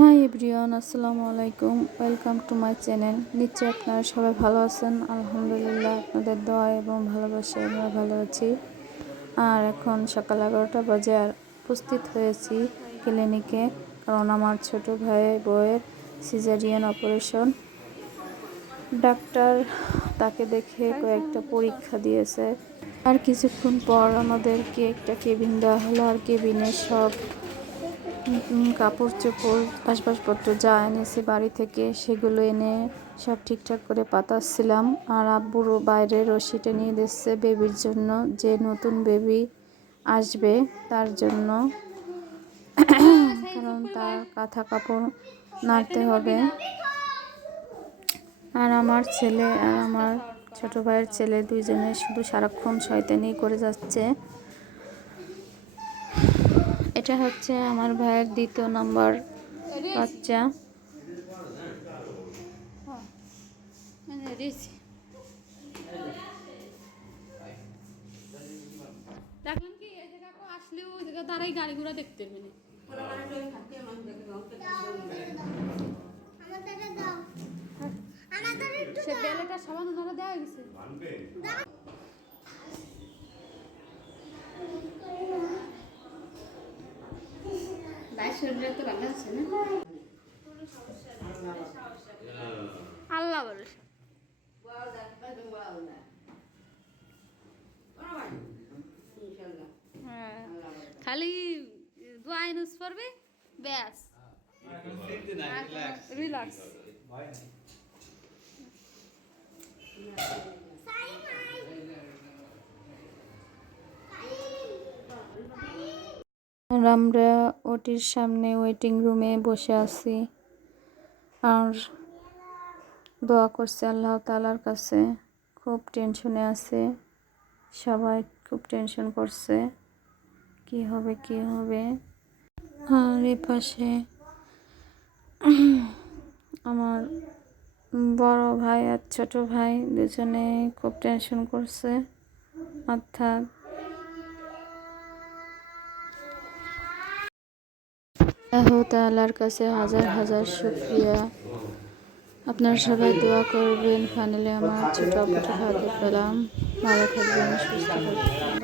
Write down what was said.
High everyone, আসসালামু আলাইকুম। Welcome to my channel. নিশ্চয়ই আপনারা সবাই ভালো আছেন। আলহামদুলিল্লাহ আপনাদের দোয়া এবং ভালোবাসা আমরা ভালো আছি। আর এখন সকাল এগারোটা বাজে আর উপস্থিত হয়েছি ক্লিনিকে, কারণ আমার ছোট ভাই বউয়ের সিজারিয়ান অপারেশন ডাক্তার তাকে দেখে কয়েকটা পরীক্ষা দিয়েছে। আর কিছুক্ষণ পর আমাদেরকে একটা কেবিন দেওয়া হলো। আর কেবিনে সব কাপড় চোপড়, আসবাবপত্র যা এনেছি বাড়ি থেকে, সেগুলো এনে সব ঠিকঠাক করে পাতাচ্ছিলাম। আর আব্বুরও বাইরে রশিটা নিয়ে দিচ্ছে বেবির জন্য। যে নতুন বেবি আসবে তার জন্য। কারণ তার কাঁথা কাপড় নাড়তে হবে। আর আমার ছেলে আর আমার ছোট ভাইয়ের ছেলে দুইজনে শুধু সারাক্ষণ শয়তানি করে যাচ্ছে। এটা হচ্ছে আমার ভাইয়ের দ্বিতীয় নাম্বার বাচ্চা। দেখলাম কি এই আসলেও দাঁড়াই গাড়ি ঘোড়া দেখতে সে বেলেটা সাবান ওনারা দেওয়া গেছে আল্লাহ ভরসা। হ্যাঁ। খালি দোয়া ইউজ করবে ব্যাস। রিল্যাক্স আর আমরা ওটির সামনে ওয়েটিং রুমে বসে আছি। আর দোয়া করছে আল্লাহ তালার কাছে। খুব টেনশনে আছে। সবাই খুব টেনশন করছে। কি হবে কি হবে? আর এ পাশে আমার বড় ভাই আর ছোট ভাই দুজনে খুব টেনশন করছে। অর্থাৎ আল্লাহ তালার কাছে হাজার হাজার শুক্রিয়া। আপনার সবাই দোয়া করবেন। ফাইনালি আমার ছোট অপটা হাতে পেলাম। ভালো থাকবেন, সুস্থ থাকবেন।